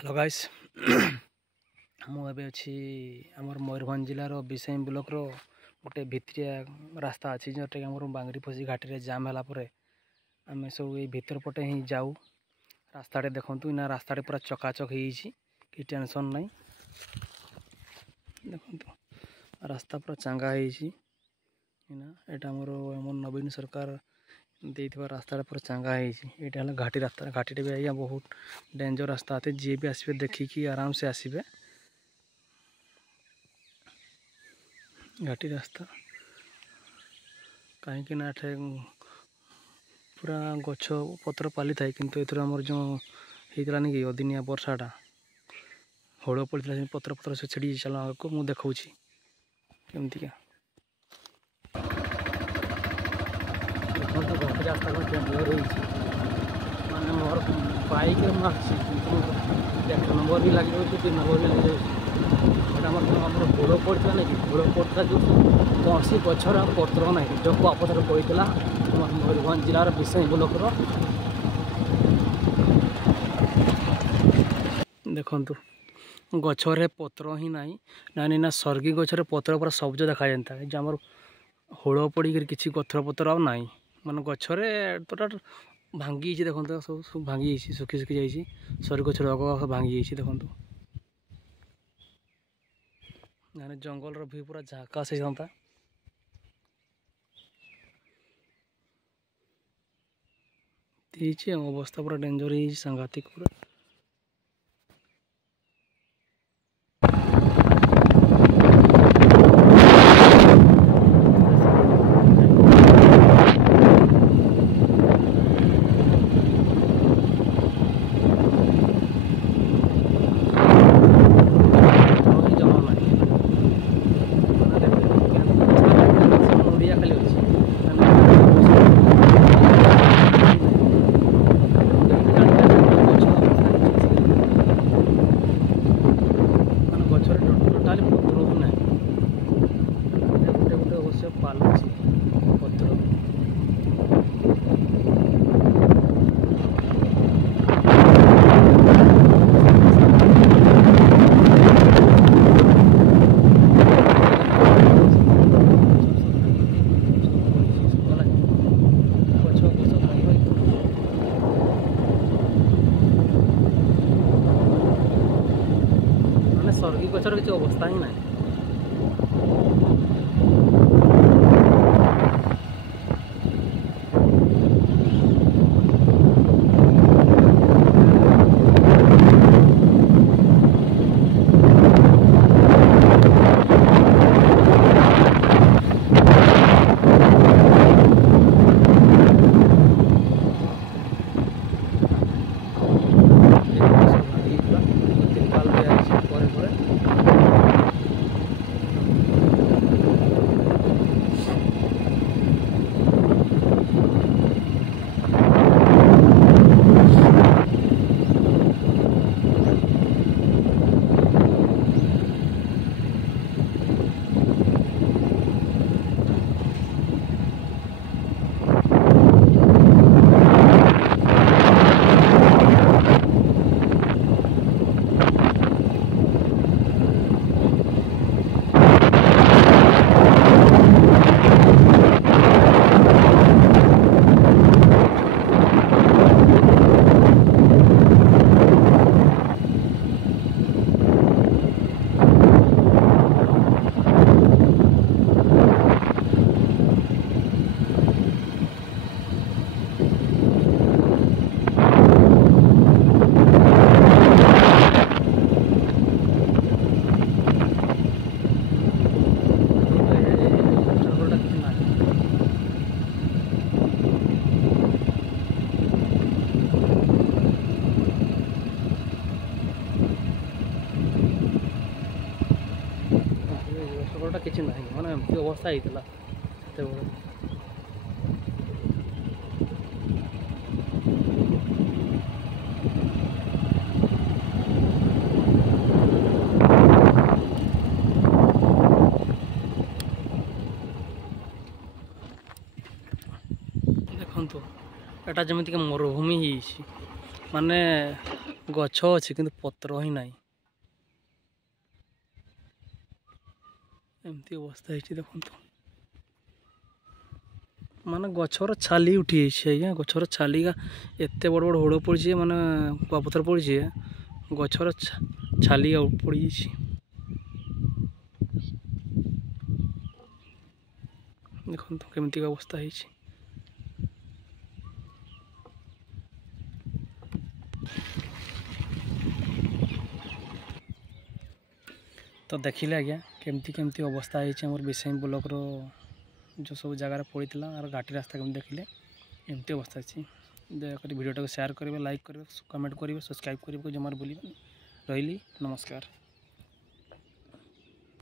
Hello guys मुझे अच्छी आमर मयूरभंज जिलार विषय ब्लॉक रो गोटे भित्रिया रास्ता अच्छी जोटा कि आम बांगरी फसी घाटी जाम है आम सब ये भीतर पटे ही जाऊ रास्ता देखु ना रास्ता पूरा चकाचक कि टेंशन नहीं देखो रास्ता पूरा चांगा ना यहाँ नवीन सरकार देवा रास्ता पूरा चांगा है घाटी रास्ता घाटी भी आज्ञा बहुत डेंजर रास्ता आते जी भी आसबे देखिकी आराम से आसबे घाटी रास्ता कहीं पूरा गछ पत्र पाली थाए किंतु एथर आमर जो होतानी कि अदिनिया वर्षाटा हड़ पड़ता पत्र पत्र से छिड़ी चला को मुझे देखा केमती रास्ता डेंजर माने मोर बाइक एक नंबर भी लगे 2 नंबर भी लगे हड़ पड़ता ना कि हड़ पड़ता जो कौन सी गचर पत्र ना जो आपसर पड़ता मयूरभंज जिलार विषय ब्लॉक देखु गचरे पत्र ही ना नानी ना सर्गी गचर पत्र पूरा सबज देखा जाता है आम हड़ पड़ कि गथर पत्र ना मान गचरे तोटा भांगी देखो सब भांगी सुखी सुखी जाइए सरी गचर अग भांगी देखो मैंने जंगल भी पूरा झाका से था अवस्था पूरा डेंजर सांघातिक पूरा सर्गी गचर किसी अवस्था ही ना किसी ना मैंने एमती अवस्था होता से देखो एटा जमीक मरुभूमि माने गछ अच्छे कि पत्र ही नहीं एमती अवस्था है देखो माने गछर छाली उठी आज्ञा गछर छाली एत बड़ बड़ होड़ पड़ी माने कुआपथर पड़ी गछर छाली पड़ी देखो केमती अवस्था है तो देखिले आज्ञा केमती केमती अवस्था है बिसेई ब्लॉक रो जो सब जगार पड़ा और घाटी रास्ता केमती देखिले एमती अवस्था अच्छी दयाकोरी वीडियो को शेयर करेंगे लाइक करेंगे कमेंट करेंगे सब्सक्राइब करेंगे जमार भूल रही नमस्कार।